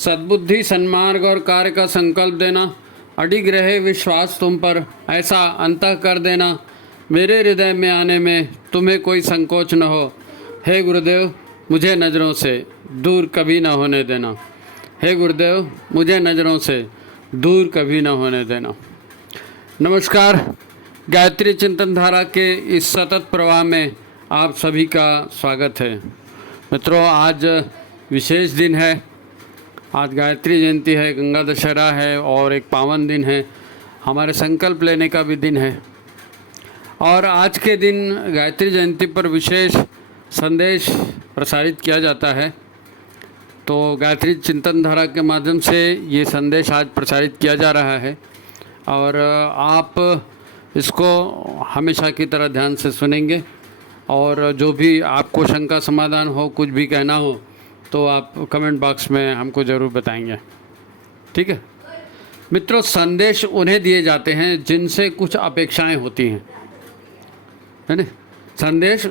सद्बुद्धि, सन्मार्ग और कार्य का संकल्प देना, अडिग रहे विश्वास तुम पर, ऐसा अंतः कर देना मेरे हृदय में आने में तुम्हें कोई संकोच न हो। हे गुरुदेव, मुझे नज़रों से दूर कभी न होने देना। हे गुरुदेव, मुझे नज़रों से दूर कभी न होने देना। नमस्कार, गायत्री चिंतन धारा के इस सतत प्रवाह में आप सभी का स्वागत है। मित्रों, आज विशेष दिन है। आज गायत्री जयंती है, गंगा दशहरा है और एक पावन दिन है। हमारे संकल्प लेने का भी दिन है और आज के दिन गायत्री जयंती पर विशेष संदेश प्रसारित किया जाता है। तो गायत्री चिंतन धारा के माध्यम से ये संदेश आज प्रसारित किया जा रहा है और आप इसको हमेशा की तरह ध्यान से सुनेंगे और जो भी आपको शंका समाधान हो, कुछ भी कहना हो तो आप कमेंट बॉक्स में हमको ज़रूर बताएंगे। ठीक है मित्रों, संदेश उन्हें दिए जाते हैं जिनसे कुछ अपेक्षाएं होती हैं, है ना। संदेश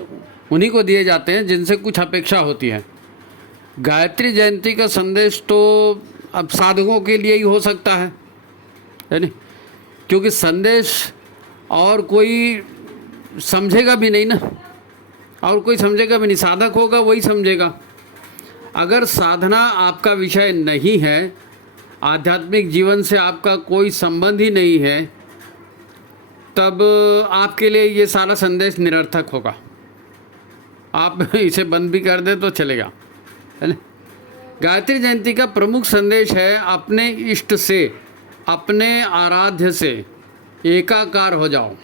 उन्हीं को दिए जाते हैं जिनसे कुछ अपेक्षा होती है। गायत्री जयंती का संदेश तो अब साधकों के लिए ही हो सकता है ना, क्योंकि संदेश और कोई समझेगा भी नहीं ना, और कोई समझेगा भी नहीं। साधक होगा वही समझेगा। अगर साधना आपका विषय नहीं है, आध्यात्मिक जीवन से आपका कोई संबंध ही नहीं है, तब आपके लिए ये सारा संदेश निरर्थक होगा। आप इसे बंद भी कर दें तो चलेगा, है ना। गायत्री जयंती का प्रमुख संदेश है अपने इष्ट से, अपने आराध्य से एकाकार हो जाओ।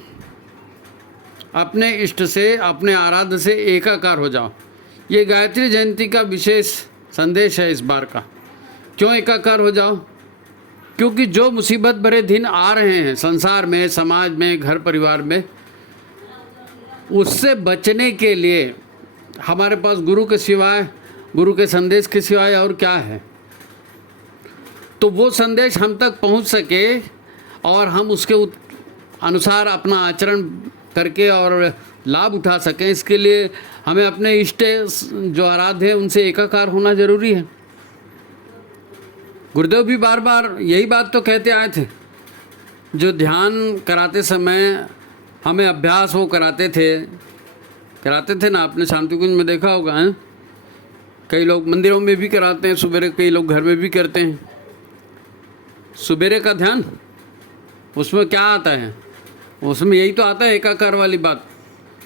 अपने इष्ट से, अपने आराध्य से एकाकार हो जाओ। ये गायत्री जयंती का विशेष संदेश है इस बार का। क्यों एकाकार हो जाओ? क्योंकि जो मुसीबत भरे दिन आ रहे हैं संसार में, समाज में, घर परिवार में, उससे बचने के लिए हमारे पास गुरु के सिवाय, गुरु के संदेश के सिवाय और क्या है। तो वो संदेश हम तक पहुंच सके और हम उसके अनुसार अपना आचरण करके और लाभ उठा सकें, इसके लिए हमें अपने इष्ट जो आराध्य है उनसे एकाकार होना जरूरी है। गुरुदेव भी बार बार यही बात तो कहते आए थे। जो ध्यान कराते समय हमें अभ्यास वो कराते थे ना। आपने शांति कुंज में देखा होगा, हैं? कई लोग मंदिरों में भी कराते हैं सुबेरे, कई लोग घर में भी करते हैं। सुबेरे का ध्यान, उसमें क्या आता है? उसमें यही तो आता है, एकाकार वाली बात।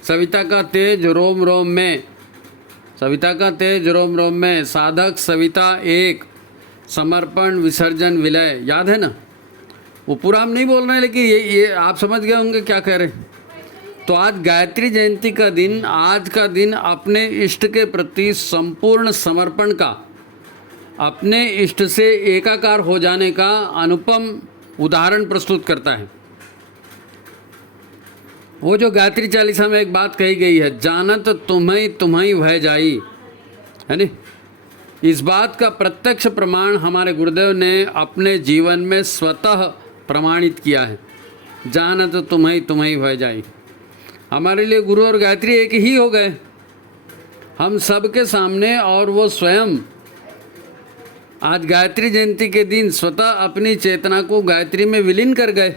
सविता का तेज रोम रोम में, सविता का तेज रोम रोम में, साधक सविता एक, समर्पण विसर्जन विलय। याद है ना? वो पूरा हम नहीं बोल रहे हैं, लेकिन ये आप समझ गए होंगे क्या कह रहे हैं। तो आज गायत्री जयंती का दिन, आज का दिन अपने इष्ट के प्रति संपूर्ण समर्पण का, अपने इष्ट से एकाकार हो जाने का अनुपम उदाहरण प्रस्तुत करता है। वो जो गायत्री चालीसा में एक बात कही गई है, जानत तुम्हें वह जाई, है ना। इस बात का प्रत्यक्ष प्रमाण हमारे गुरुदेव ने अपने जीवन में स्वतः प्रमाणित किया है। जानत तुम्हें वह जाई। हमारे लिए गुरु और गायत्री एक ही हो गए हम सबके सामने, और वो स्वयं आज गायत्री जयंती के दिन स्वतः अपनी चेतना को गायत्री में विलीन कर गए।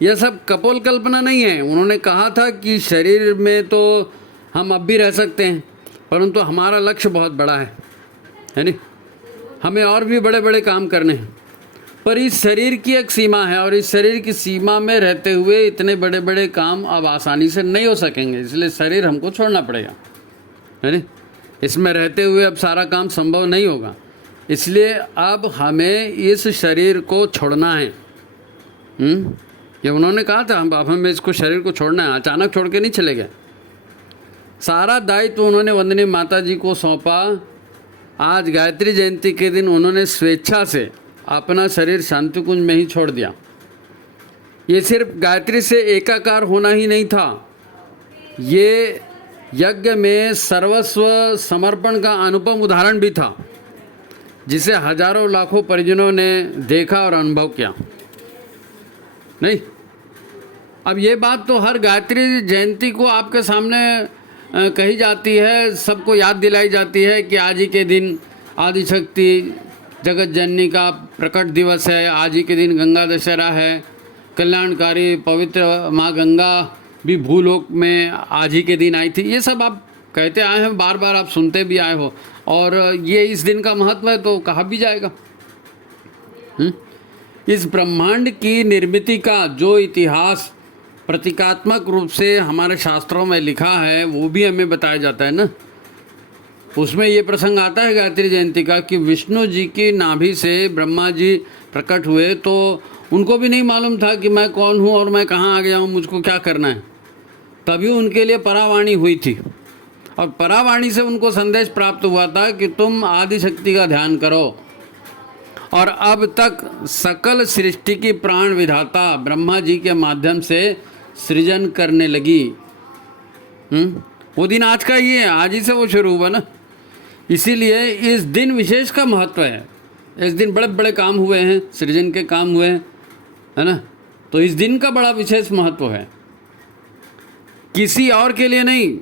यह सब कपोल कल्पना नहीं है। उन्होंने कहा था कि शरीर में तो हम अब भी रह सकते हैं, परंतु हमारा लक्ष्य बहुत बड़ा है नी। हमें और भी बड़े बड़े काम करने हैं, पर इस शरीर की एक सीमा है और इस शरीर की सीमा में रहते हुए इतने बड़े बड़े काम अब आसानी से नहीं हो सकेंगे। इसलिए शरीर हमको छोड़ना पड़ेगा, है नी। इसमें रहते हुए अब सारा काम संभव नहीं होगा। इसलिए अब हमें इस शरीर को छोड़ना है। ये उन्होंने कहा था, अब हमें इसको, शरीर को छोड़ना है। अचानक छोड़ के नहीं चले गए। सारा दायित्व उन्होंने वंदनीय माता जी को सौंपा। आज गायत्री जयंती के दिन उन्होंने स्वेच्छा से अपना शरीर शांति कुंज में ही छोड़ दिया। ये सिर्फ गायत्री से एकाकार होना ही नहीं था, ये यज्ञ में सर्वस्व समर्पण का अनुपम उदाहरण भी था, जिसे हजारों लाखों परिजनों ने देखा और अनुभव किया। नहीं, अब ये बात तो हर गायत्री जयंती को आपके सामने कही जाती है, सबको याद दिलाई जाती है कि आज ही के दिन आदिशक्ति जगत जननी का प्रकट दिवस है, आज ही के दिन गंगा दशहरा है। कल्याणकारी पवित्र माँ गंगा भी भूलोक में आज ही के दिन आई थी। ये सब आप कहते आए हैं, बार बार आप सुनते भी आए हो, और ये इस दिन का महत्व है तो कहा भी जाएगा। इस ब्रह्मांड की निर्मिति का जो इतिहास प्रतीकात्मक रूप से हमारे शास्त्रों में लिखा है वो भी हमें बताया जाता है ना। उसमें ये प्रसंग आता है गायत्री जयंती का कि विष्णु जी की नाभि से ब्रह्मा जी प्रकट हुए, तो उनको भी नहीं मालूम था कि मैं कौन हूँ और मैं कहाँ आ गया हूँ, मुझको क्या करना है। तभी उनके लिए परावाणी हुई थी, और परावाणी से उनको संदेश प्राप्त हुआ था कि तुम आदिशक्ति का ध्यान करो। और अब तक सकल सृष्टि की प्राण विधाता ब्रह्मा जी के माध्यम से सृजन करने लगी। वो दिन आज का ही है, आज ही से वो शुरू हुआ ना। इसीलिए इस दिन विशेष का महत्व है। इस दिन बड़े बड़े काम हुए हैं, सृजन के काम हुए हैं, है ना। तो इस दिन का बड़ा विशेष महत्व है, किसी और के लिए नहीं।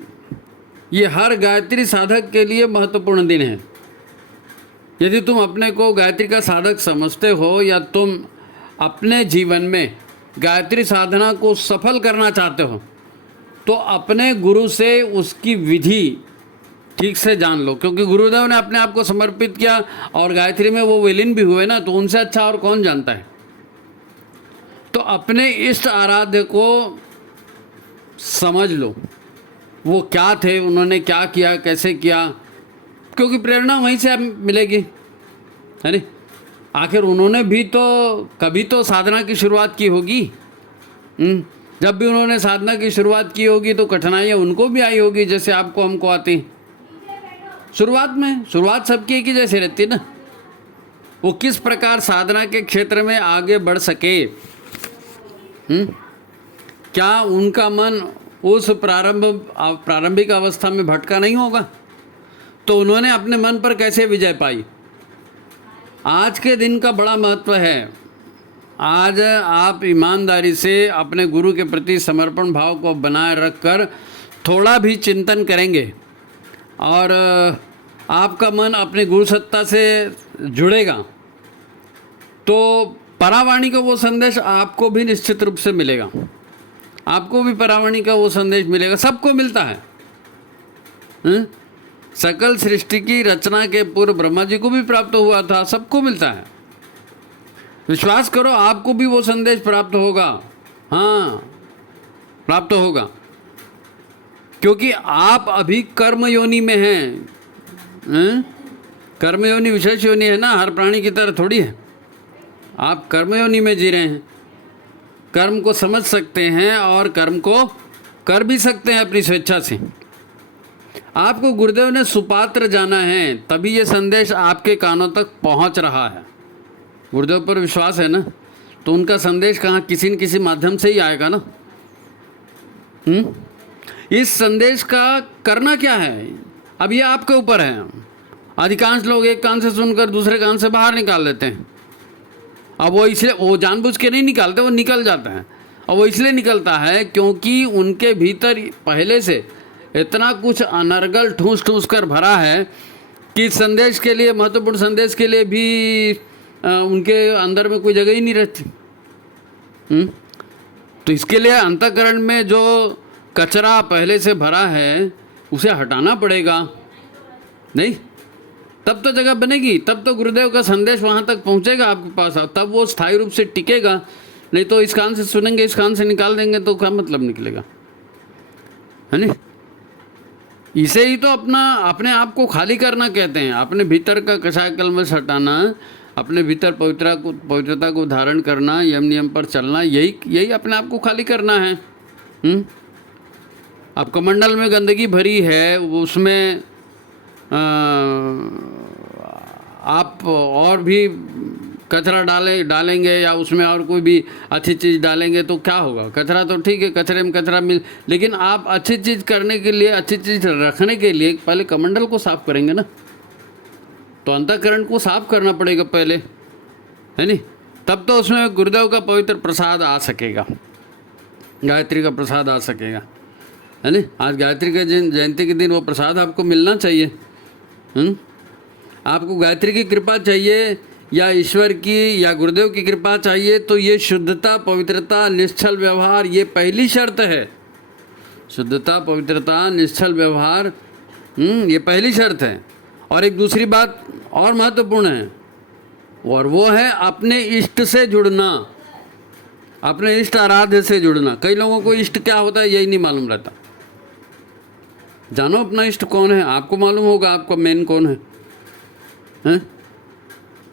ये हर गायत्री साधक के लिए महत्वपूर्ण दिन है। यदि तुम अपने को गायत्री का साधक समझते हो या तुम अपने जीवन में गायत्री साधना को सफल करना चाहते हो, तो अपने गुरु से उसकी विधि ठीक से जान लो, क्योंकि गुरुदेव ने अपने आप को समर्पित किया और गायत्री में वो विलीन भी हुए ना, तो उनसे अच्छा और कौन जानता है। तो अपने इष्ट आराध्य को समझ लो, वो क्या थे, उन्होंने क्या किया, कैसे किया, क्योंकि प्रेरणा वहीं से मिलेगी, है नहीं। आखिर उन्होंने भी तो कभी तो साधना की शुरुआत की होगी। जब भी उन्होंने साधना की शुरुआत की होगी तो कठिनाइयाँ उनको भी आई होगी, जैसे आपको हमको आती। शुरुआत सबकी एक ही जैसे रहती है ना। वो किस प्रकार साधना के क्षेत्र में आगे बढ़ सके, क्या उनका मन उस प्रारंभिक अवस्था में भटका नहीं होगा? तो उन्होंने अपने मन पर कैसे विजय पाई? आज के दिन का बड़ा महत्व है। आज आप ईमानदारी से अपने गुरु के प्रति समर्पण भाव को बनाए रखकर थोड़ा भी चिंतन करेंगे और आपका मन अपने गुरु सत्ता से जुड़ेगा, तो परावाणी का वो संदेश आपको भी निश्चित रूप से मिलेगा। आपको भी परावाणी का वो संदेश मिलेगा, सबको मिलता है। सकल सृष्टि की रचना के पूर्व ब्रह्मा जी को भी प्राप्त हुआ था, सबको मिलता है। विश्वास करो, आपको भी वो संदेश प्राप्त होगा। हाँ, प्राप्त होगा, क्योंकि आप अभी कर्म योनि में हैं। कर्म योनि विशेष योनि है ना, हर प्राणी की तरह थोड़ी है। आप कर्म योनि में जी रहे हैं, कर्म को समझ सकते हैं और कर्म को कर भी सकते हैं अपनी स्वेच्छा से। आपको गुरुदेव ने सुपात्र जाना है, तभी ये संदेश आपके कानों तक पहुंच रहा है। गुरुदेव पर विश्वास है ना, तो उनका संदेश कहाँ किसी न किसी माध्यम से ही आएगा ना। इस संदेश का करना क्या है, अब ये आपके ऊपर है। अधिकांश लोग एक कान से सुनकर दूसरे कान से बाहर निकाल देते हैं। अब वो इसलिए, वो जानबूझ के नहीं निकालते, वो निकल जाता है। और वो इसलिए निकलता है क्योंकि उनके भीतर पहले से इतना कुछ अनर्गल ठूस ठूस कर भरा है कि संदेश के लिए, महत्वपूर्ण संदेश के लिए भी उनके अंदर में कोई जगह ही नहीं रहती। तो इसके लिए अंतःकरण में जो कचरा पहले से भरा है उसे हटाना पड़ेगा, नहीं तब तो जगह बनेगी, तब तो गुरुदेव का संदेश वहाँ तक पहुँचेगा आपके पास, तब वो स्थायी रूप से टिकेगा। नहीं तो इस कान से सुनेंगे, इस कान से निकाल देंगे तो क्या मतलब निकलेगा, है नहीं। इसे ही तो अपने आप को खाली करना कहते हैं। अपने भीतर का कषाय कल्मश हटाना, अपने भीतर पवित्रता को धारण करना, यम नियम पर चलना, यही अपने आप को खाली करना है। अब कमंडल में गंदगी भरी है, उसमें आप और भी कचरा डालेंगे या उसमें और कोई भी अच्छी चीज़ डालेंगे तो क्या होगा? कचरा तो ठीक है, कचरे में कचरा मिल, लेकिन आप अच्छी चीज़ करने के लिए, अच्छी चीज़ रखने के लिए पहले कमंडल को साफ करेंगे ना। तो अंतःकरण को साफ करना पड़ेगा पहले, है नहीं, तब तो उसमें गुरुदेव का पवित्र प्रसाद आ सकेगा, गायत्री का प्रसाद आ सकेगा, है नहीं। आज गायत्री के जयंती के दिन वो प्रसाद आपको मिलना चाहिए। आपको गायत्री की कृपा चाहिए या ईश्वर की या गुरुदेव की कृपा चाहिए, तो ये शुद्धता, पवित्रता, निश्चल व्यवहार, ये पहली शर्त है। शुद्धता, पवित्रता, निश्चल व्यवहार, ये पहली शर्त है। और एक दूसरी बात और महत्वपूर्ण है, और वो है अपने इष्ट से जुड़ना, अपने इष्ट आराध्य से जुड़ना। कई लोगों को इष्ट क्या होता है यही नहीं मालूम रहता। जानो अपना इष्ट कौन है, आपको मालूम होगा आपका मेन कौन है, हैं?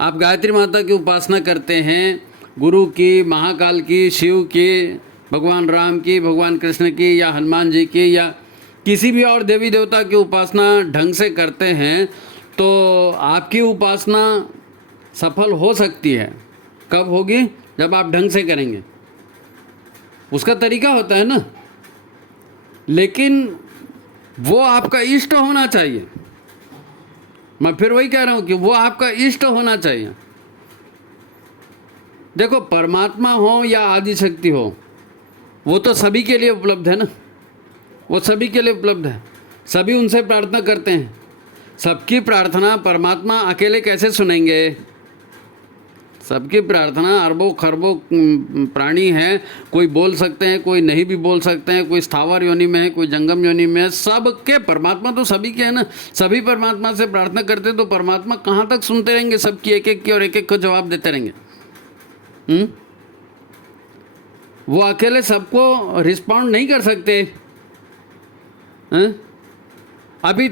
आप गायत्री माता की उपासना करते हैं, गुरु की, महाकाल की, शिव की, भगवान राम की, भगवान कृष्ण की, या हनुमान जी की, या किसी भी और देवी देवता की उपासना ढंग से करते हैं, तो आपकी उपासना सफल हो सकती है। कब होगी? जब आप ढंग से करेंगे। उसका तरीका होता है ना, लेकिन वो आपका इष्ट होना चाहिए। मैं फिर वही कह रहा हूँ कि वो आपका इष्ट होना चाहिए। देखो, परमात्मा हो या आदि शक्ति हो, वो तो सभी के लिए उपलब्ध है ना, वो सभी के लिए उपलब्ध है। सभी उनसे प्रार्थना करते हैं। सबकी प्रार्थना परमात्मा अकेले कैसे सुनेंगे? सबकी प्रार्थना अरबों खरबों प्राणी हैं, कोई बोल सकते हैं, कोई नहीं भी बोल सकते हैं, कोई स्थावर योनि में है, कोई जंगम योनि में है, सबके परमात्मा तो सभी के हैं ना। सभी परमात्मा से प्रार्थना करते तो परमात्मा कहाँ तक सुनते रहेंगे सबकी एक एक की, और एक एक को जवाब देते रहेंगे। वो अकेले सबको रिस्पॉन्ड नहीं कर सकते। अभी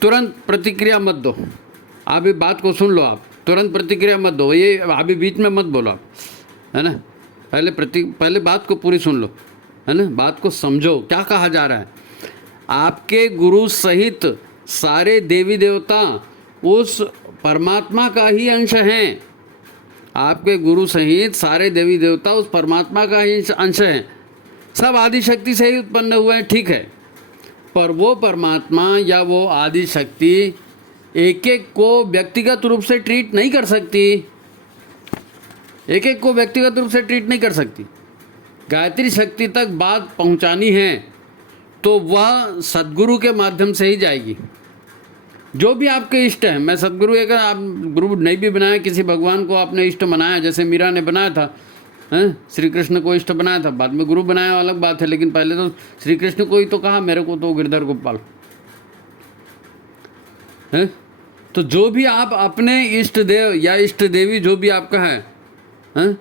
तुरंत प्रतिक्रिया मत दो, अभी बात को सुन लो, आप तुरंत प्रतिक्रिया मत दो, ये अभी बीच में मत बोलो आप, है ना। पहले बात को पूरी सुन लो, है ना, बात को समझो क्या कहा जा रहा है। आपके गुरु सहित सारे देवी देवता उस परमात्मा का ही अंश हैं। आपके गुरु सहित सारे देवी देवता उस परमात्मा का ही अंश हैं। सब आदि शक्ति से ही उत्पन्न हुए हैं, ठीक है, पर वो परमात्मा या वो आदि शक्ति एक एक को व्यक्तिगत रूप से ट्रीट नहीं कर सकती। एक एक को व्यक्तिगत रूप से ट्रीट नहीं कर सकती। गायत्री शक्ति तक बात पहुंचानी है तो वह सद्गुरु के माध्यम से ही जाएगी। जो भी आपके इष्ट है, मैं सद्गुरु एक, आप गुरु नहीं भी बनाया, किसी भगवान को आपने इष्ट बनाया, जैसे मीरा ने बनाया था, श्री कृष्ण को इष्ट बनाया था, बाद में गुरु बनाया अलग बात है, लेकिन पहले तो श्री कृष्ण को ही तो कहा मेरे को तो गिरधर गोपाल है। तो जो भी आप अपने इष्ट देव या इष्ट देवी जो भी आपका है,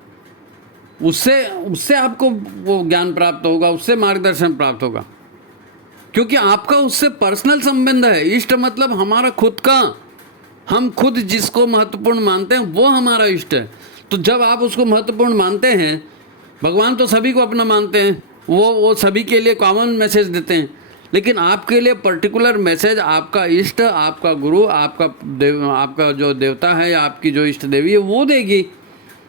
उससे आपको वो ज्ञान प्राप्त होगा, उससे मार्गदर्शन प्राप्त होगा, क्योंकि आपका उससे पर्सनल संबंध है। इष्ट मतलब हमारा खुद का, हम खुद जिसको महत्वपूर्ण मानते हैं वो हमारा इष्ट है। तो जब आप उसको महत्वपूर्ण मानते हैं, भगवान तो सभी को अपना मानते हैं, वो सभी के लिए कॉमन मैसेज देते हैं, लेकिन आपके लिए पर्टिकुलर मैसेज आपका इष्ट, आपका गुरु, आपका जो देवता है या आपकी जो इष्ट देवी है वो देगी,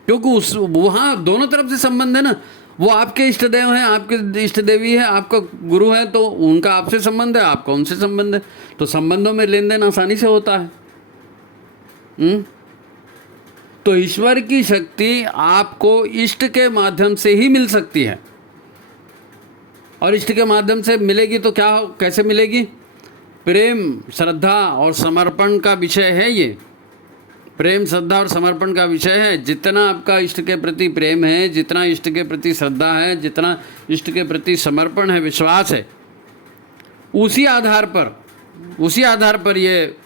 क्योंकि वहाँ दोनों तरफ से संबंध है ना। वो आपके इष्ट देव हैं, आपके इष्ट देवी है, आपका गुरु है, तो उनका आपसे संबंध है, आपका उनसे संबंध है, तो संबंधों में लेन देन आसानी से होता है। तो ईश्वर की शक्ति आपको इष्ट के माध्यम से ही मिल सकती है, और इष्ट के माध्यम से मिलेगी तो कैसे मिलेगी? प्रेम, श्रद्धा और समर्पण का विषय है ये। प्रेम, श्रद्धा और समर्पण का विषय है। जितना आपका इष्ट के प्रति प्रेम है, जितना इष्ट के प्रति श्रद्धा है, जितना इष्ट के प्रति समर्पण है, विश्वास है, उसी आधार पर ये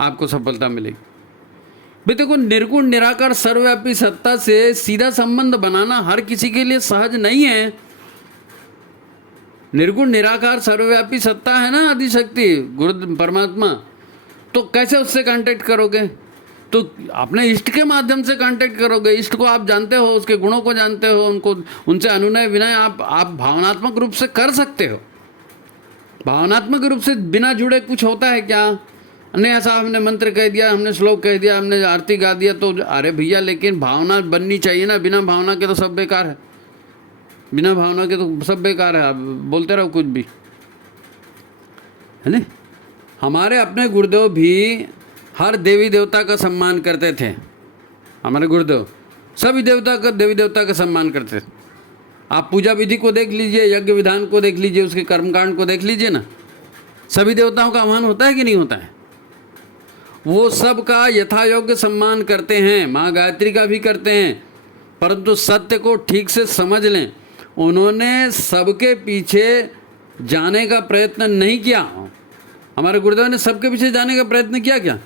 आपको सफलता मिलेगी। भाई देखो, निर्गुण निराकार सर्वव्यापी सत्ता से सीधा संबंध बनाना हर किसी के लिए सहज नहीं है। निर्गुण निराकार सर्वव्यापी सत्ता है ना आदिशक्ति, गुरु परमात्मा, तो कैसे उससे कांटेक्ट करोगे? तो अपने इष्ट के माध्यम से कांटेक्ट करोगे। इष्ट को आप जानते हो, उसके गुणों को जानते हो, उनसे अनुनय विनय आप भावनात्मक रूप से कर सकते हो। भावनात्मक रूप से बिना जुड़े कुछ होता है क्या? नहीं, ऐसा हमने मंत्र कह दिया, हमने श्लोक कह दिया, हमने आरती गा दिया, तो अरे भैया, लेकिन भावना बननी चाहिए ना। बिना भावना के तो सब बेकार है, बिना भावना के तो सब बेकार है। आप बोलते रहो कुछ भी, है ना। हमारे अपने गुरुदेव भी हर देवी देवता का सम्मान करते थे। हमारे गुरुदेव सभी देवी देवता का सम्मान करते थे। आप पूजा विधि को देख लीजिए, यज्ञ विधान को देख लीजिए, उसके कर्मकांड को देख लीजिए ना, सभी देवताओं का आह्वान होता है कि नहीं होता है? वो सबका यथा योग्य सम्मान करते हैं, माँ गायत्री का भी करते हैं, परंतु सत्य को ठीक से समझ लें। उन्होंने सबके पीछे जाने का प्रयत्न नहीं किया। हमारे गुरुदेव ने सबके पीछे जाने का प्रयत्न किया क्या?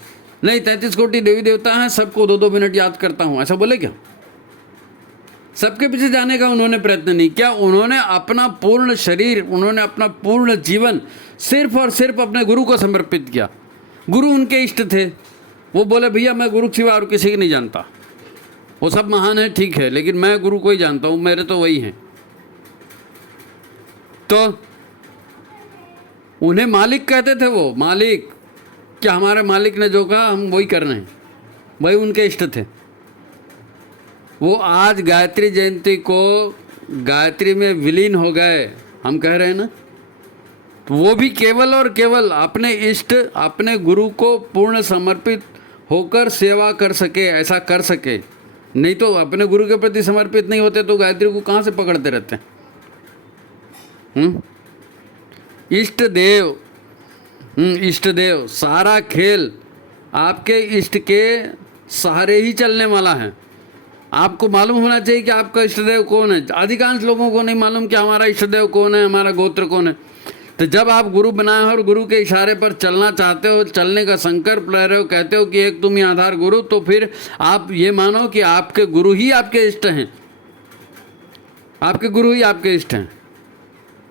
नहीं, 33 कोटि देवी देवता हैं, सबको 2-2 मिनट याद करता हूँ, ऐसा बोले क्या? सबके पीछे जाने का उन्होंने प्रयत्न नहीं किया। उन्होंने अपना पूर्ण शरीर, उन्होंने अपना पूर्ण जीवन सिर्फ और सिर्फ अपने गुरु को समर्पित किया। गुरु उनके इष्ट थे। वो बोले भैया मैं गुरु के सिवा और किसी को नहीं जानता, वो सब महान है ठीक है, लेकिन मैं गुरु को ही जानता हूँ, मेरे तो वही हैं। तो उन्हें मालिक कहते थे, वो मालिक, क्या हमारे मालिक ने जो कहा हम वही कर रहे हैं, वही उनके इष्ट थे। वो आज गायत्री जयंती को गायत्री में विलीन हो गए, हम कह रहे हैं ना, तो वो भी केवल और केवल अपने इष्ट, अपने गुरु को पूर्ण समर्पित होकर सेवा कर सके, ऐसा कर सके। नहीं तो अपने गुरु के प्रति समर्पित नहीं होते तो गायत्री को कहाँ से पकड़ते रहते हैं? इष्ट देव, इष्ट देव, सारा खेल आपके इष्ट के सहारे ही चलने वाला है। आपको मालूम होना चाहिए कि आपका इष्ट देव कौन है। अधिकांश लोगों को नहीं मालूम कि हमारा इष्ट देव कौन है, हमारा गोत्र कौन है। तो जब आप गुरु बनाए हो और गुरु के इशारे पर चलना चाहते हो, चलने का संकल्प ले रहे हो, कहते हो कि एक तुम ही आधार गुरु, तो फिर आप ये मानो कि आपके गुरु ही आपके इष्ट हैं, आपके गुरु ही आपके इष्ट हैं।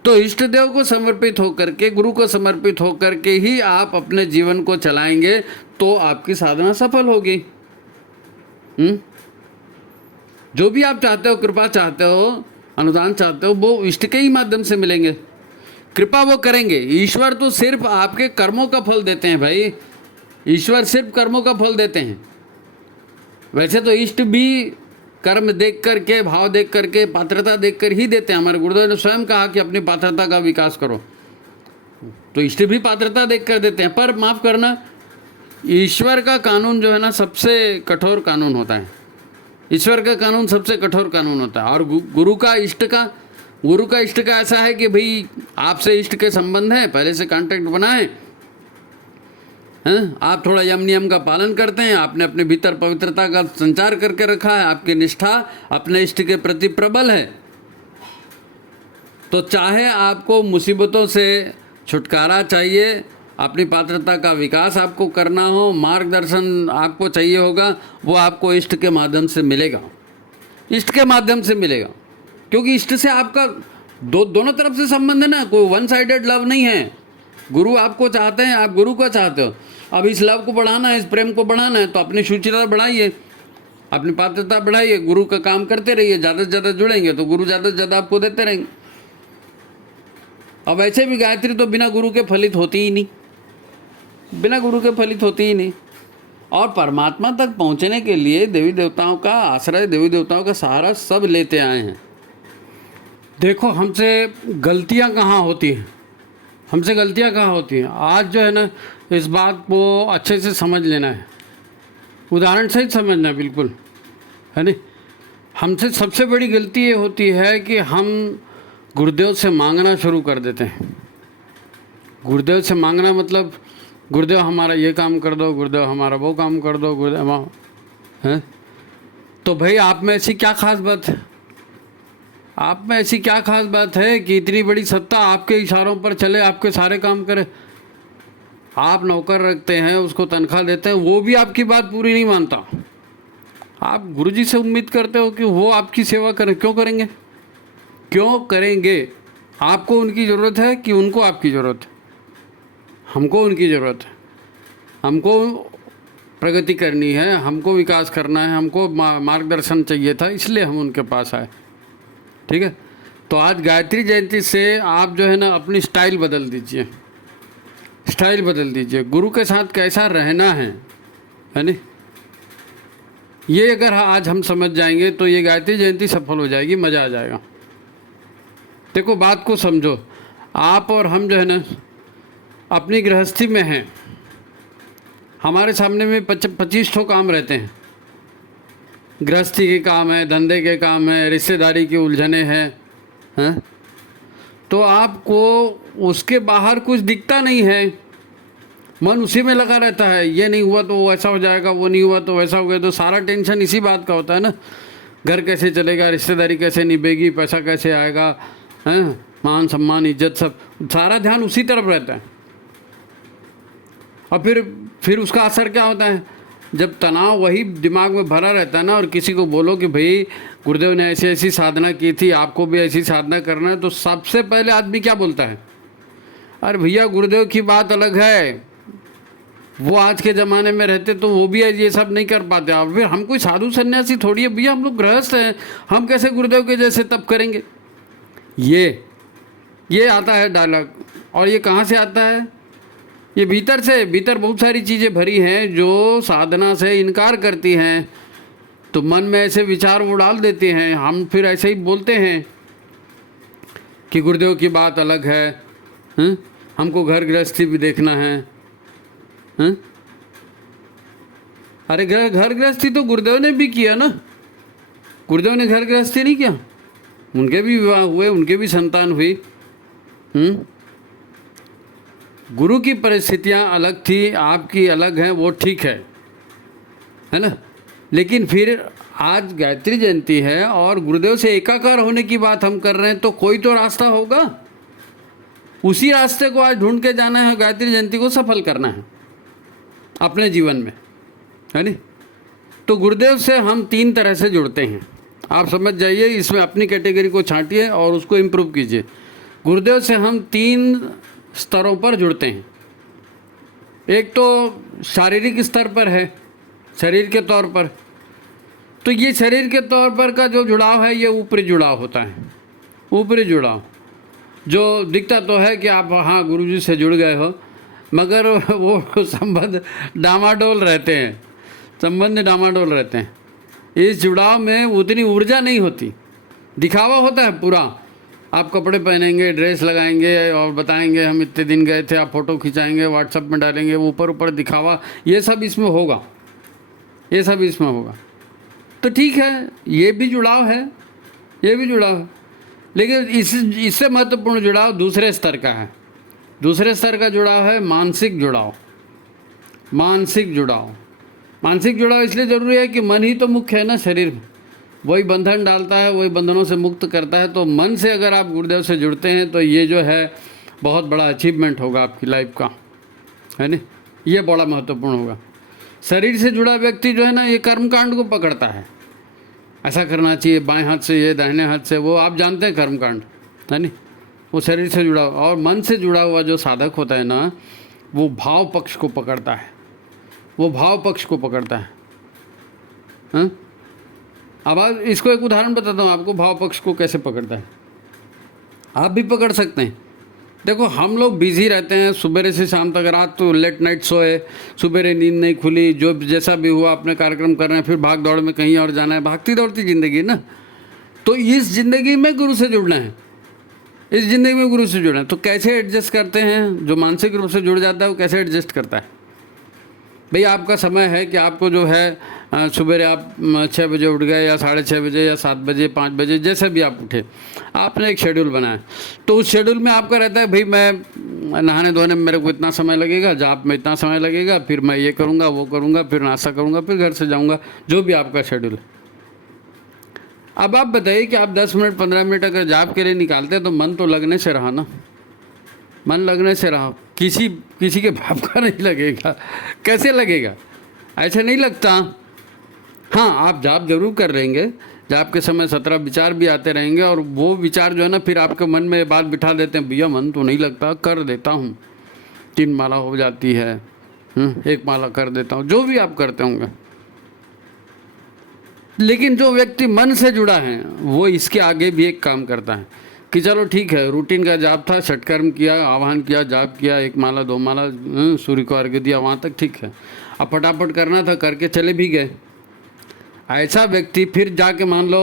तो इष्ट देव को समर्पित होकर के, गुरु को समर्पित होकर के ही आप अपने जीवन को चलाएंगे तो आपकी साधना सफल होगी। जो भी आप चाहते हो, कृपा चाहते हो, अनुदान चाहते हो, वो इष्ट के ही माध्यम से मिलेंगे। कृपा वो करेंगे। ईश्वर तो सिर्फ आपके कर्मों का फल देते हैं भाई, ईश्वर सिर्फ कर्मों का फल देते हैं। वैसे तो इष्ट भी कर्म देख करके, भाव देख करके, पात्रता देख कर ही देते हैं। हमारे गुरुदेव ने स्वयं कहा कि अपनी पात्रता का विकास करो, तो इष्ट भी पात्रता देख कर देते हैं। पर माफ़ करना, ईश्वर का कानून जो है ना, सबसे कठोर कानून होता है। ईश्वर का कानून सबसे कठोर कानून होता है। और गुरु का इष्ट का ऐसा है कि भाई आपसे इष्ट के संबंध हैं, पहले से कांटेक्ट बनाए हैं, आप थोड़ा यम नियम का पालन करते हैं, आपने अपने भीतर पवित्रता का संचार करके रखा है, आपकी निष्ठा अपने इष्ट के प्रति प्रबल है, तो चाहे आपको मुसीबतों से छुटकारा चाहिए, अपनी पात्रता का विकास आपको करना हो, मार्गदर्शन आपको चाहिए होगा, वो आपको इष्ट के माध्यम से मिलेगा, इष्ट के माध्यम से मिलेगा। क्योंकि इष्ट से आपका दोनों तरफ से संबंध है ना, कोई वन साइडेड लव नहीं है। गुरु आपको चाहते हैं, आप गुरु को चाहते हो। अब इस लव को बढ़ाना है, इस प्रेम को बढ़ाना है, तो अपनी शुचिता बढ़ाइए, अपनी पात्रता बढ़ाइए, गुरु का काम करते रहिए, ज़्यादा से ज़्यादा जुड़ेंगे तो गुरु ज़्यादा से ज़्यादा आपको देते रहेंगे। अब ऐसे भी गायत्री तो बिना गुरु के फलित होती ही नहीं, बिना गुरु के फलित होती ही नहीं। और परमात्मा तक पहुंचने के लिए देवी देवताओं का आश्रय, देवी देवताओं का सहारा सब लेते आए हैं। देखो हमसे गलतियां कहाँ होती हैं, हमसे गलतियां कहाँ होती हैं। आज जो है ना, इस बात को अच्छे से समझ लेना है, उदाहरण सहित समझना है, बिल्कुल है नहीं। हमसे सबसे बड़ी गलती ये होती है कि हम गुरुदेव से मांगना शुरू कर देते हैं। गुरुदेव से मांगना मतलब गुरुदेव हमारा ये काम कर दो, गुरुदेव हमारा वो काम कर दो, गुरुदेव है। तो भाई आप में ऐसी क्या खास बात है, आप में ऐसी क्या खास बात है कि इतनी बड़ी सत्ता आपके इशारों पर चले, आपके सारे काम करे। आप नौकर रखते हैं, उसको तनख्वाह देते हैं, वो भी आपकी बात पूरी नहीं मानता। आप गुरुजी से उम्मीद करते हो कि वो आपकी सेवा करें। क्यों करेंगे, क्यों करेंगे? आपको उनकी ज़रूरत है कि उनको आपकी ज़रूरत है? हमको उनकी ज़रूरत है, हमको प्रगति करनी है, हमको विकास करना है, हमको मार्गदर्शन चाहिए था, इसलिए हम उनके पास आए। ठीक है, तो आज गायत्री जयंती से आप जो है ना अपनी स्टाइल बदल दीजिए, स्टाइल बदल दीजिए। गुरु के साथ कैसा रहना है नहीं, ये अगर आज हम समझ जाएंगे तो ये गायत्री जयंती सफल हो जाएगी, मज़ा आ जाएगा। देखो बात को समझो, आप और हम जो है ना अपनी गृहस्थी में हैं, हमारे सामने में 25 ठो काम रहते हैं। गृहस्थी के काम है, धंधे के काम है, रिश्तेदारी की उलझने हैं, तो आपको उसके बाहर कुछ दिखता नहीं है, मन उसी में लगा रहता है, ये नहीं हुआ तो वो ऐसा हो जाएगा, वो नहीं हुआ तो वैसा हो गया, तो सारा टेंशन इसी बात का होता है ना। घर कैसे चलेगा, रिश्तेदारी कैसे निभेगी, पैसा कैसे आएगा, हैं, मान सम्मान इज्जत, सब सारा ध्यान उसी तरफ रहता है। और फिर उसका असर क्या होता है, जब तनाव वही दिमाग में भरा रहता है ना, और किसी को बोलो कि भाई गुरुदेव ने ऐसी ऐसी साधना की थी, आपको भी ऐसी साधना करना है, तो सबसे पहले आदमी क्या बोलता है, अरे भैया गुरुदेव की बात अलग है, वो आज के ज़माने में रहते तो वो भी ये सब नहीं कर पाते। और फिर हम कोई साधु सन्यासी थोड़ी है भैया, हम लोग गृहस्थ हैं, हम कैसे गुरुदेव के जैसे तप करेंगे। ये आता है डायलॉग। और ये कहाँ से आता है, ये भीतर से। भीतर बहुत सारी चीज़ें भरी हैं जो साधना से इनकार करती हैं, तो मन में ऐसे विचार वो डाल देते हैं, हम फिर ऐसे ही बोलते हैं कि गुरुदेव की बात अलग है, हमको घर गृहस्थी भी देखना है। अरे घर गृहस्थी तो गुरुदेव ने भी किया ना, गुरुदेव ने घर गृहस्थी नहीं किया, उनके भी विवाह हुए, उनके भी संतान हुई। गुरु की परिस्थितियाँ अलग थी, आपकी अलग हैं, वो ठीक है ना। लेकिन फिर आज गायत्री जयंती है और गुरुदेव से एकाकार होने की बात हम कर रहे हैं, तो कोई तो रास्ता होगा, उसी रास्ते को आज ढूंढ के जाना है, गायत्री जयंती को सफल करना है अपने जीवन में, है नी। तो गुरुदेव से हम 3 तरह से जुड़ते हैं, आप समझ जाइए, इसमें अपनी कैटेगरी को छांटिए और उसको इम्प्रूव कीजिए। गुरुदेव से हम 3 स्तरों पर जुड़ते हैं। एक तो शारीरिक स्तर पर है, शरीर के तौर पर, तो ये शरीर के तौर पर का जो जुड़ाव है ये ऊपरी जुड़ाव होता है। ऊपरी जुड़ाव जो दिखता तो है कि आप हाँ गुरुजी से जुड़ गए हो, मगर वो संबंध डामाडोल रहते हैं, संबंध डामाडोल रहते हैं। इस जुड़ाव में उतनी ऊर्जा नहीं होती, दिखावा होता है पूरा। आप कपड़े पहनेंगे, ड्रेस लगाएंगे और बताएंगे हम इतने दिन गए थे, आप फ़ोटो खिंचाएंगे, व्हाट्सएप में डालेंगे, ऊपर ऊपर दिखावा, ये सब इसमें होगा, ये सब इसमें होगा। तो ठीक है, ये भी जुड़ाव है, ये भी जुड़ाव है। लेकिन इससे महत्वपूर्ण जुड़ाव दूसरे स्तर का है। दूसरे स्तर का जुड़ाव है मानसिक जुड़ाव। मानसिक जुड़ाव, मानसिक जुड़ाव इसलिए ज़रूरी है कि मन ही तो मुख्य है ना शरीर में, वही बंधन डालता है, वही बंधनों से मुक्त करता है। तो मन से अगर आप गुरुदेव से जुड़ते हैं तो ये जो है बहुत बड़ा अचीवमेंट होगा आपकी लाइफ का, है ना, ये बड़ा महत्वपूर्ण होगा। शरीर से जुड़ा व्यक्ति जो है ना, ये कर्मकांड को पकड़ता है, ऐसा करना चाहिए, बाएं हाथ से ये, दाहिने हाथ से वो, आप जानते हैं कर्मकांड, है नहीं, वो शरीर से जुड़ा। और मन से जुड़ा हुआ जो साधक होता है ना, वो भाव पक्ष को पकड़ता है, वो भाव पक्ष को पकड़ता है। हाँ, अब इसको एक उदाहरण बताता हूँ आपको, भाव पक्ष को कैसे पकड़ता है, आप भी पकड़ सकते हैं। देखो हम लोग बिजी रहते हैं, सुबह से शाम तक, रात तो लेट नाइट सोए, सुबह नींद नहीं खुली, जो जैसा भी हुआ अपने कार्यक्रम कर रहे हैं, फिर भाग दौड़ में कहीं और जाना है, भागती दौड़ती ज़िंदगी ना। तो इस ज़िंदगी में गुरु से जुड़ना है, इस ज़िंदगी में गुरु से जुड़ना है। तो कैसे एडजस्ट करते हैं, जो मानसिक रूप से जुड़ जाता है वो कैसे एडजस्ट करता है। भाई आपका समय है कि आपको जो है सुबह आप 6 बजे उठ गए, या 6:30 बजे, या 7 बजे, 5 बजे, जैसे भी आप उठे, आपने एक शेड्यूल बनाया। तो उस शेड्यूल में आपका रहता है भाई मैं नहाने धोने में मेरे को इतना समय लगेगा, जाप में इतना समय लगेगा, फिर मैं ये करूँगा, वो करूँगा, फिर नाश्ता करूँगा, फिर घर से जाऊँगा, जो भी आपका शेड्यूल है। अब आप बताइए कि आप 10 मिनट 15 मिनट अगर जाप के लिए निकालते हैं तो मन तो लगने से रहा ना, मन लगने से रहा, किसी के बाप का नहीं लगेगा। कैसे लगेगा, ऐसे नहीं लगता। हाँ, आप जाप जरूर कर लेंगे, जाप के समय 17 विचार भी आते रहेंगे, और वो विचार जो है ना फिर आपके मन में बात बिठा देते हैं, भैया मन तो नहीं लगता, कर देता हूँ, 3 माला हो जाती है, 1 माला कर देता हूँ, जो भी आप करते होंगे। लेकिन जो व्यक्ति मन से जुड़ा है वो इसके आगे भी एक काम करता है कि चलो ठीक है, रूटीन का जाप था, षटकर्म किया, आह्वान किया, जाप किया, 1 माला 2 माला, सूर्य को अर्घ्य दिया, वहाँ तक ठीक है, अब फटाफट करना था, करके चले भी गए। ऐसा व्यक्ति फिर जाके मान लो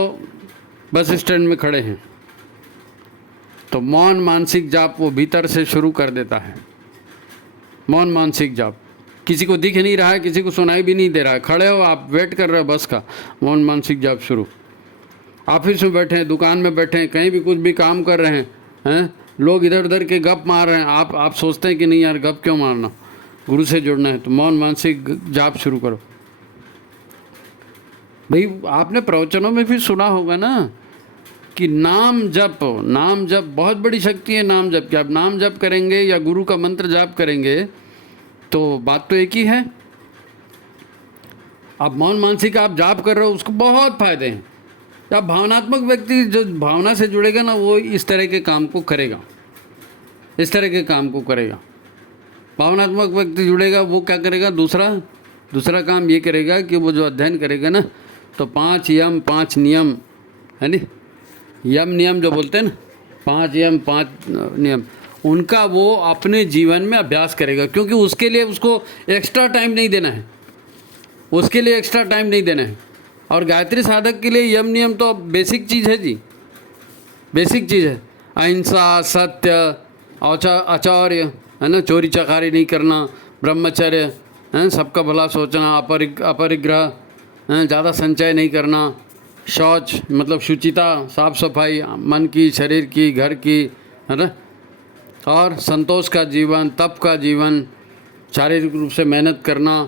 बस स्टैंड में खड़े हैं, तो मौन मानसिक जाप वो भीतर से शुरू कर देता है। मौन मानसिक जाप, किसी को दिख नहीं रहा है, किसी को सुनाई भी नहीं दे रहा है, खड़े हो आप, वेट कर रहे हो बस का, मौन मानसिक जाप शुरू। ऑफिस में बैठे हैं, दुकान में बैठे हैं, कहीं भी कुछ भी काम कर रहे हैं, लोग इधर उधर के गप मार रहे हैं, आप सोचते हैं कि नहीं यार गप क्यों मारना, गुरु से जुड़ना है तो मौन मानसिक जाप शुरू करो। भाई आपने प्रवचनों में भी सुना होगा ना कि नाम जप बहुत बड़ी शक्ति है। नाम जप क्या, आप नाम जप करेंगे या गुरु का मंत्र जाप करेंगे तो बात तो एक ही है। आप मौन मानसिक आप जाप कर रहे हो, उसको बहुत फायदे हैं। या भावनात्मक व्यक्ति जो भावना से जुड़ेगा ना, वो इस तरह के काम को करेगा, इस तरह के काम को करेगा। भावनात्मक व्यक्ति जुड़ेगा, वो क्या करेगा, दूसरा काम ये करेगा कि वो जो अध्ययन करेगा ना, तो 5 यम 5 नियम है नी, यम नियम जो बोलते हैं ना, 5 यम 5 नियम, उनका वो अपने जीवन में अभ्यास करेगा। क्योंकि उसके लिए उसको एक्स्ट्रा टाइम नहीं देना है, उसके लिए एक्स्ट्रा टाइम नहीं देना है। और गायत्री साधक के लिए यम नियम तो बेसिक चीज़ है जी, बेसिक चीज़ है। अहिंसा, सत्य, आचार्य है ना, चोरी चकारी नहीं करना, ब्रह्मचर्य है, सबका भला सोचना, अपरिग्रह, ज़्यादा संचय नहीं करना, शौच मतलब शुचिता, साफ सफाई मन की, शरीर की, घर की, है ना, और संतोष का जीवन, तप का जीवन, शारीरिक रूप से मेहनत करना,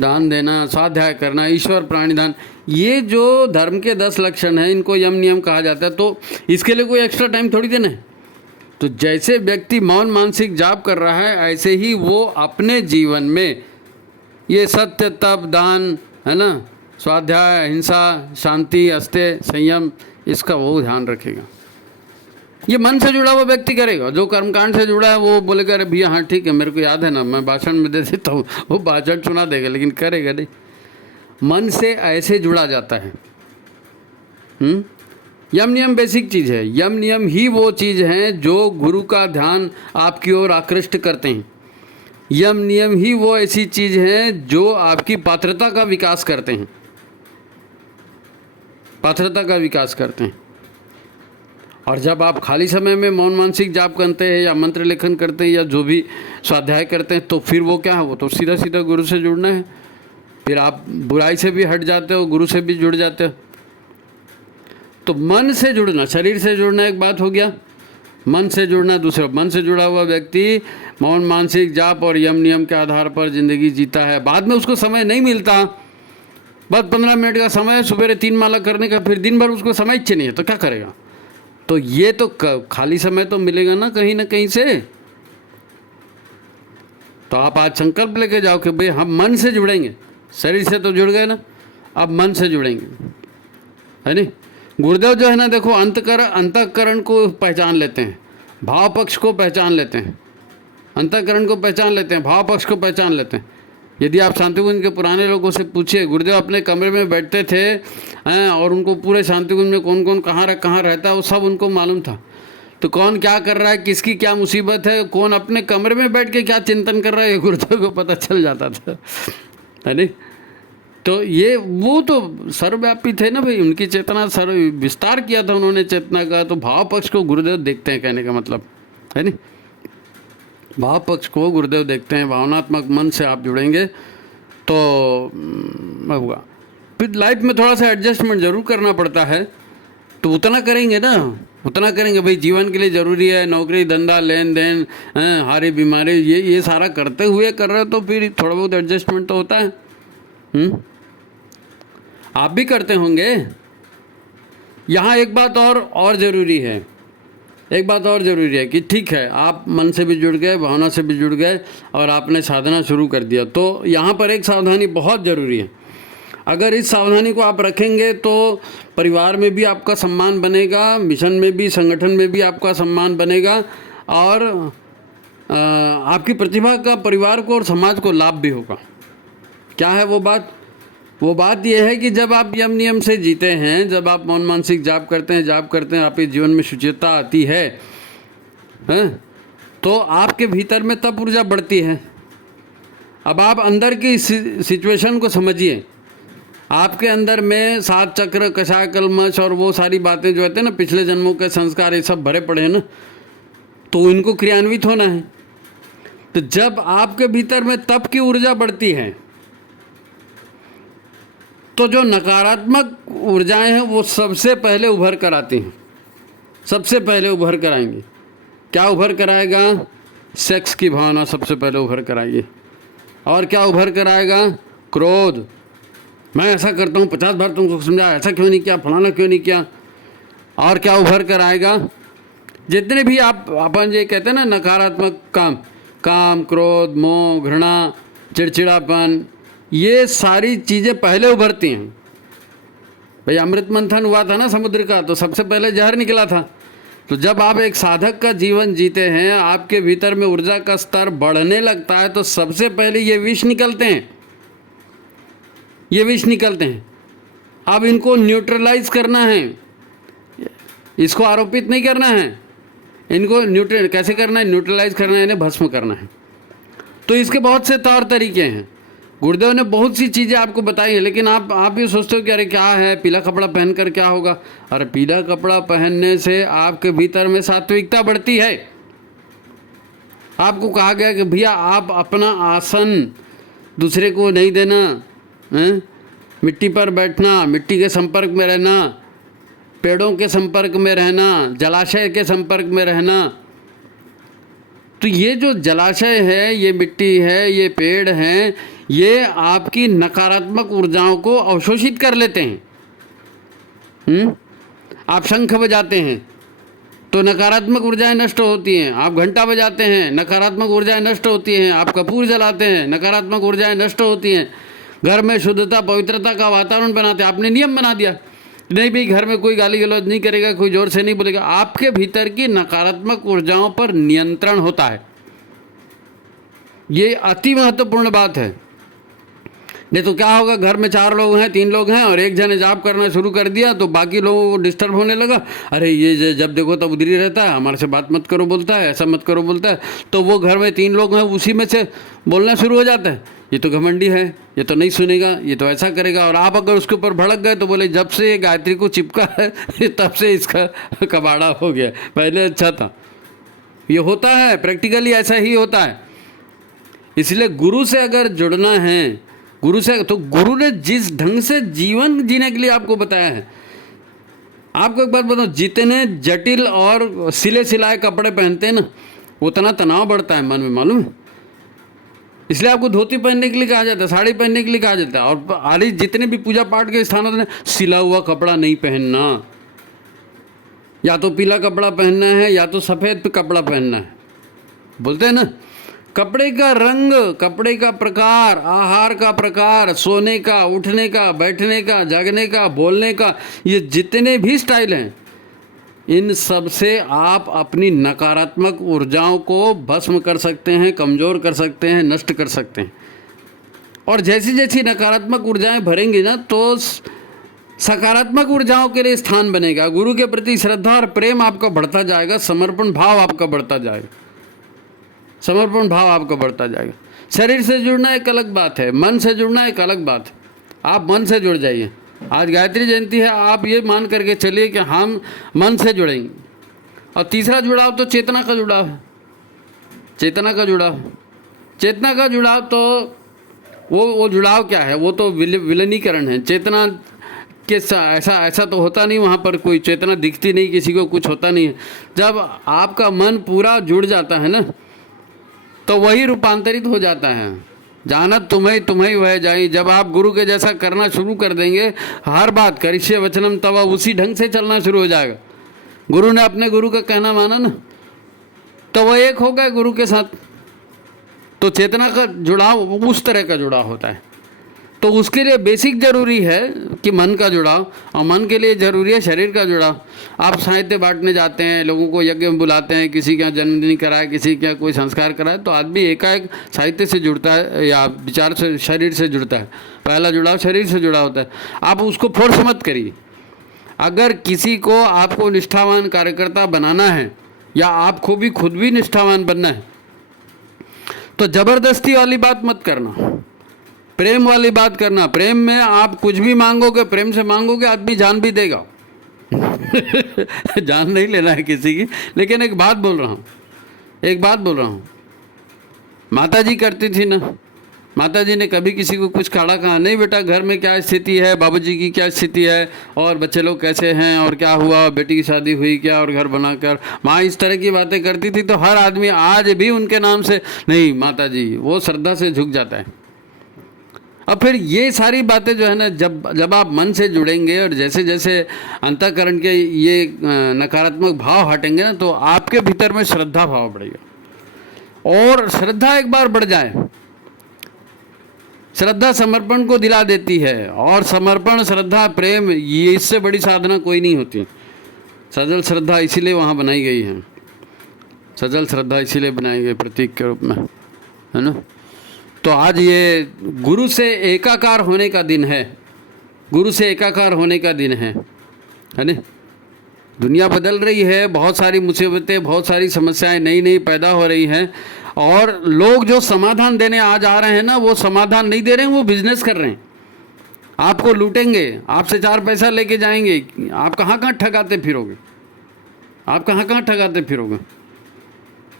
दान देना, स्वाध्याय करना, ईश्वर प्राणिधान, ये जो धर्म के 10 लक्षण हैं, इनको यम नियम कहा जाता है। तो इसके लिए कोई एक्स्ट्रा टाइम थोड़ी देना है। तो जैसे व्यक्ति मौन मानसिक जाप कर रहा है, ऐसे ही वो अपने जीवन में ये सत्य, तप, दान, है ना, स्वाध्याय, हिंसा, शांति, अस्त्य, संयम, इसका वो ध्यान रखेगा। ये मन से जुड़ा हुआ व्यक्ति करेगा। जो कर्मकांड से जुड़ा है वो बोलेगा अरे भैया हाँ ठीक है, मेरे को याद है ना, मैं भाषण में दे देता हूँ, वो भाषण सुना देगा, लेकिन करेगा नहीं। मन से ऐसे जुड़ा जाता है। यम नियम बेसिक चीज़ है। यम नियम ही वो चीज़ है जो गुरु का ध्यान आपकी ओर आकृष्ट करते हैं। यम नियम ही वो ऐसी चीज़ है जो आपकी पात्रता का विकास करते हैं, पात्रता का विकास करते हैं। और जब आप खाली समय में मौन मानसिक जाप करते हैं या मंत्र लेखन करते हैं या जो भी स्वाध्याय करते हैं, तो फिर वो क्या है, वो तो सीधा सीधा गुरु से जुड़ना है। फिर आप बुराई से भी हट जाते हो, गुरु से भी जुड़ जाते हो। तो मन से जुड़ना, शरीर से जुड़ना एक बात हो गया, मन से जुड़ना दूसरा। मन से जुड़ा हुआ व्यक्ति मौन मानसिक जाप और यम नियम के आधार पर ज़िंदगी जीता है। बाद में उसको समय नहीं मिलता, बस 15 मिनट का समय सुबह 3 माला करने का, फिर दिन भर उसको समय इच्छा नहीं है, तो क्या करेगा। तो ये तो खाली समय तो मिलेगा ना कहीं से। तो आप आज संकल्प लेके जाओ कि भाई हम मन से जुड़ेंगे। शरीर से तो जुड़ गए ना, अब मन से जुड़ेंगे, है नहीं। गुरुदेव जो है ना, देखो अंतःकरण को पहचान लेते हैं, भाव पक्ष को पहचान लेते हैं, अंतःकरण को पहचान लेते हैं, भाव पक्ष को पहचान लेते हैं। यदि आप शांतिकुंज के पुराने लोगों से पूछिए, गुरुदेव अपने कमरे में बैठते थे और उनको पूरे शांतिकुंज में कौन कौन कहाँ रहता है वो सब उनको मालूम था। तो कौन क्या कर रहा है, किसकी क्या मुसीबत है, कौन अपने कमरे में बैठ के क्या चिंतन कर रहा है, ये गुरुदेव को पता चल जाता था, है नहीं। तो ये वो तो सर्वव्यापी थे ना भाई, उनकी चेतना सर्व विस्तार किया था उन्होंने चेतना का। तो भाव पक्ष को गुरुदेव देखते हैं, कहने का मतलब है नहीं, भाव पक्ष को गुरुदेव देखते हैं। भावनात्मक मन से आप जुड़ेंगे तो होगा। फिर लाइफ में थोड़ा सा एडजस्टमेंट ज़रूर करना पड़ता है, तो उतना करेंगे ना, उतना करेंगे भाई, जीवन के लिए ज़रूरी है, नौकरी धंधा लेन देन, हारी बीमारी, ये सारा करते हुए कर रहे हो तो फिर थोड़ा बहुत एडजस्टमेंट तो होता है। आप भी करते होंगे। यहाँ एक बात और ज़रूरी है, एक बात और ज़रूरी है कि ठीक है आप मन से भी जुड़ गए, भावना से भी जुड़ गए और आपने साधना शुरू कर दिया, तो यहाँ पर एक सावधानी बहुत ज़रूरी है। अगर इस सावधानी को आप रखेंगे तो परिवार में भी आपका सम्मान बनेगा, मिशन में भी, संगठन में भी आपका सम्मान बनेगा और आपकी प्रतिभा का परिवार को और समाज को लाभ भी होगा। क्या है वो बात? वो बात यह है कि जब आप यम नियम से जीते हैं, जब आप मौन मानसिक जाप करते हैं, आपके जीवन में शुचिता आती है, तो आपके भीतर में तब ऊर्जा बढ़ती है। अब आप अंदर की सिचुएशन को समझिए। आपके अंदर में 7 चक्र, कषाय, कल्मश और वो सारी बातें जो होते हैं ना, पिछले जन्मों के संस्कार, ये सब भरे पड़े हैं ना, तो इनको क्रियान्वित होना है। तो जब आपके भीतर में तप की ऊर्जा बढ़ती है तो जो नकारात्मक ऊर्जाएं हैं वो सबसे पहले उभर कर आती हैं, सबसे पहले उभर कर आएंगी। क्या उभर कर आएगा? सेक्स की भावना सबसे पहले उभर कर आइए। और क्या उभर कर आएगा? क्रोध। मैं ऐसा करता हूँ, 50 बार तुमको समझाया, ऐसा क्यों नहीं किया, फलाना क्यों नहीं किया। और क्या उभर कर आएगा? जितने भी आप अपन ये कहते हैं ना नकारात्मक काम, क्रोध, मोह, घृणा, चिड़चिड़ापन, ये सारी चीज़ें पहले उभरती हैं। भाई अमृत मंथन हुआ था ना समुद्र का, तो सबसे पहले जहर निकला था। तो जब आप एक साधक का जीवन जीते हैं, आपके भीतर में ऊर्जा का स्तर बढ़ने लगता है, तो सबसे पहले ये विष निकलते हैं, ये विष निकलते हैं। अब इनको न्यूट्रलाइज करना है, इसको आरोपित नहीं करना है, इनको कैसे करना है? न्यूट्रलाइज करना है, इन्हें भस्म करना है। तो इसके बहुत से तौर तरीके हैं। गुरुदेव ने बहुत सी चीज़ें आपको बताई है, लेकिन आप ये सोचते हो कि अरे क्या है, पीला कपड़ा पहनकर क्या होगा? अरे पीला कपड़ा पहनने से आपके भीतर में सात्विकता बढ़ती है। आपको कहा गया कि भैया आप अपना आसन दूसरे को नहीं देना, मिट्टी पर बैठना, मिट्टी के संपर्क में रहना, पेड़ों के संपर्क में रहना, जलाशय के संपर्क में रहना। तो ये जो जलाशय है, ये मिट्टी है, ये पेड़ हैं, ये आपकी नकारात्मक ऊर्जाओं को अवशोषित कर लेते हैं। आप शंख बजाते हैं तो नकारात्मक ऊर्जाएं नष्ट होती हैं। आप घंटा बजाते हैं, नकारात्मक ऊर्जाएं नष्ट होती हैं। आप कपूर जलाते हैं, नकारात्मक ऊर्जाएं नष्ट होती हैं। घर में शुद्धता पवित्रता का वातावरण बनाते हैं। आपने नियम बना दिया, नहीं भाई घर में कोई गाली गलौज नहीं करेगा, कोई जोर से नहीं बोलेगा। आपके भीतर की नकारात्मक ऊर्जाओं पर नियंत्रण होता है। ये अति महत्वपूर्ण बात है। नहीं तो क्या होगा, घर में 4 लोग हैं, 3 लोग हैं, और एक जने जाप करना शुरू कर दिया तो बाकी लोगों को डिस्टर्ब होने लगा। अरे ये जब देखो तब उधर ही रहता है, हमारे से बात मत करो बोलता है, ऐसा मत करो बोलता है। तो वो घर में 3 लोग हैं, उसी में से बोलना शुरू हो जाता है, ये तो घमंडी है, ये तो नहीं सुनेगा, ये तो ऐसा करेगा। और आप अगर उसके ऊपर भड़क गए तो बोले जब से ये गायत्री को चिपका है तब से इसका कबाड़ा हो गया, पहले अच्छा था। ये होता है, प्रैक्टिकली ऐसा ही होता है। इसलिए गुरु से अगर जुड़ना है, गुरु से, तो गुरु ने जिस ढंग से जीवन जीने के लिए आपको बताया है, आपको एक बात बताऊं, जितने जटिल और सिले सिलाए कपड़े पहनते हैं ना, उतना तनाव बढ़ता है मन में, मालूम है? इसलिए आपको धोती पहनने के लिए कहा जाता है, साड़ी पहनने के लिए कहा जाता है। और आदि जितने भी पूजा पाठ के स्थान होते हैं, सिला हुआ कपड़ा नहीं पहनना, या तो पीला कपड़ा पहनना है या तो सफ़ेद कपड़ा पहनना है। बोलते हैं ना, कपड़े का रंग, कपड़े का प्रकार, आहार का प्रकार, सोने का, उठने का, बैठने का, जागने का, बोलने का, ये जितने भी स्टाइल हैं, इन सब से आप अपनी नकारात्मक ऊर्जाओं को भस्म कर सकते हैं, कमज़ोर कर सकते हैं, नष्ट कर सकते हैं। और जैसी जैसी नकारात्मक ऊर्जाएं भरेंगी ना, तो सकारात्मक ऊर्जाओं के लिए स्थान बनेगा। गुरु के प्रति श्रद्धा और प्रेम आपका बढ़ता जाएगा, समर्पण भाव आपका बढ़ता जाएगा, समर्पण भाव आपका बढ़ता जाएगा। शरीर से जुड़ना एक अलग बात है, मन से जुड़ना एक अलग बात है। आप मन से जुड़ जाइए। आज गायत्री जयंती है, आप ये मान करके चलिए कि हम मन से जुड़ेंगे। और तीसरा जुड़ाव तो चेतना का जुड़ाव है, चेतना का जुड़ाव। चेतना का जुड़ाव तो वो जुड़ाव क्या है, वो तो विलीनीकरण है। चेतना के ऐसा तो होता नहीं, वहाँ पर कोई चेतना दिखती नहीं, किसी को कुछ होता नहीं है। जब आपका मन पूरा जुड़ जाता है ना, तो वही रूपांतरित हो जाता है। जानत तुम्हें वह जाई। जब आप गुरु के जैसा करना शुरू कर देंगे, हर बात करिष्ये वचनम तव, उसी ढंग से चलना शुरू हो जाएगा। गुरु ने अपने गुरु का कहना माना ना, तो वह एक हो गए गुरु के साथ। तो चेतना का जुड़ाव उस तरह का जुड़ाव होता है। तो उसके लिए बेसिक जरूरी है कि मन का जुड़ाव, और मन के लिए ज़रूरी है शरीर का जुड़ाव। आप साहित्य बांटने जाते हैं, लोगों को यज्ञ में बुलाते हैं, किसी के यहाँ जन्मदिन कराए, किसी के यहाँ कोई संस्कार कराए, तो आदमी एकाएक साहित्य से जुड़ता है या विचार से, शरीर से जुड़ता है। पहला जुड़ाव शरीर से जुड़ा होता है। आप उसको फोर्स मत करिए। अगर किसी को आपको निष्ठावान कार्यकर्ता बनाना है, या आपको भी खुद भी निष्ठावान बनना है, तो ज़बरदस्ती वाली बात मत करना, प्रेम वाली बात करना। प्रेम में आप कुछ भी मांगोगे, प्रेम से मांगोगे, आदमी जान भी देगा। जान नहीं लेना है किसी की, लेकिन एक बात बोल रहा हूँ, माता जी करती थी ना, माता जी ने कभी किसी को कुछ खड़ा कहा नहीं, बेटा घर में क्या स्थिति है, बाबूजी की क्या स्थिति है, और बच्चे लोग कैसे हैं, और क्या हुआ, बेटी की शादी हुई क्या, और घर बनाकर। माँ इस तरह की बातें करती थी तो हर आदमी आज भी उनके नाम से नहीं माता जी, वो श्रद्धा से झुक जाता है। अब फिर ये सारी बातें जो है ना, जब आप मन से जुड़ेंगे और जैसे जैसे अंतःकरण के ये नकारात्मक भाव हटेंगे ना, तो आपके भीतर में श्रद्धा भाव बढ़ेगा। और श्रद्धा एक बार बढ़ जाए, श्रद्धा समर्पण को दिला देती है, और समर्पण, श्रद्धा, प्रेम, ये इससे बड़ी साधना कोई नहीं होती। सजल श्रद्धा इसीलिए वहाँ बनाई गई है, सजल श्रद्धा इसीलिए बनाई गई प्रतीक के रूप में, है ना। तो आज ये गुरु से एकाकार होने का दिन है, गुरु से एकाकार होने का दिन है ना। दुनिया बदल रही है, बहुत सारी मुसीबतें, बहुत सारी समस्याएं नई नई पैदा हो रही हैं, और लोग जो समाधान देने आज आ रहे हैं ना, वो समाधान नहीं दे रहे हैं, वो बिजनेस कर रहे हैं। आपको लूटेंगे, आपसे 4 पैसा लेके जाएंगे, आप कहाँ कहाँ ठगाते फिरोगे, आप कहाँ कहाँ ठगाते फिरोगे।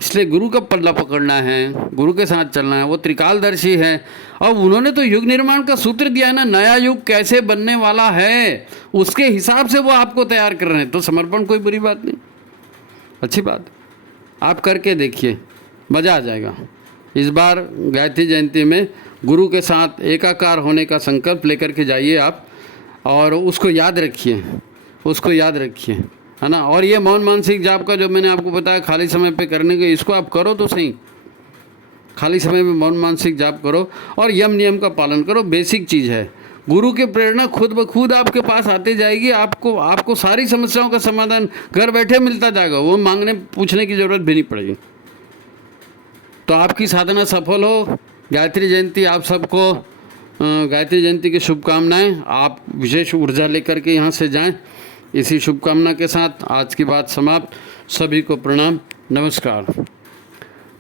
इसलिए गुरु का पल्ला पकड़ना है, गुरु के साथ चलना है, वो त्रिकालदर्शी है। और उन्होंने तो युग निर्माण का सूत्र दिया है ना, नया युग कैसे बनने वाला है, उसके हिसाब से वो आपको तैयार कर रहे हैं। तो समर्पण कोई बुरी बात नहीं, अच्छी बात। आप करके देखिए, मज़ा आ जाएगा। इस बार गायत्री जयंती में गुरु के साथ एकाकार होने का संकल्प लेकर के जाइए आप, और उसको याद रखिए, उसको याद रखिए, है ना। और ये मौन मानसिक जाप का जो मैंने आपको बताया खाली समय पे करने के, इसको आप करो तो सही। खाली समय में मौन मानसिक जाप करो और यम नियम का पालन करो, बेसिक चीज़ है। गुरु की प्रेरणा खुद ब खुद आपके पास आती जाएगी, आपको सारी समस्याओं का समाधान घर बैठे मिलता जाएगा, वो मांगने पूछने की ज़रूरत भी नहीं पड़ेगी। तो आपकी साधना सफल हो। गायत्री जयंती आप सबको, गायत्री जयंती की शुभकामनाएं। आप विशेष ऊर्जा लेकर के यहाँ से जाएं। इसी शुभकामना के साथ आज की बात समाप्त। सभी को प्रणाम, नमस्कार।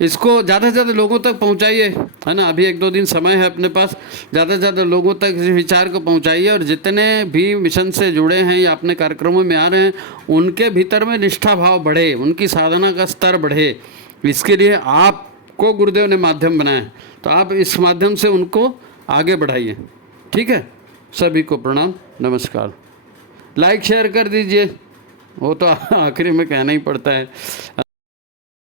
इसको ज़्यादा से ज़्यादा लोगों तक पहुँचाइए, है ना। अभी 1-2 दिन समय है अपने पास, ज़्यादा से ज़्यादा लोगों तक इस विचार को पहुँचाइए। और जितने भी मिशन से जुड़े हैं या अपने कार्यक्रमों में आ रहे हैं, उनके भीतर में निष्ठा भाव बढ़े, उनकी साधना का स्तर बढ़े। इसके लिए आपको गुरुदेव ने माध्यम बनाया, तो आप इस माध्यम से उनको आगे बढ़ाइए, ठीक है। सभी को प्रणाम, नमस्कार। लाइक शेयर कर दीजिए, वो तो आखिरी में कहना ही पड़ता है।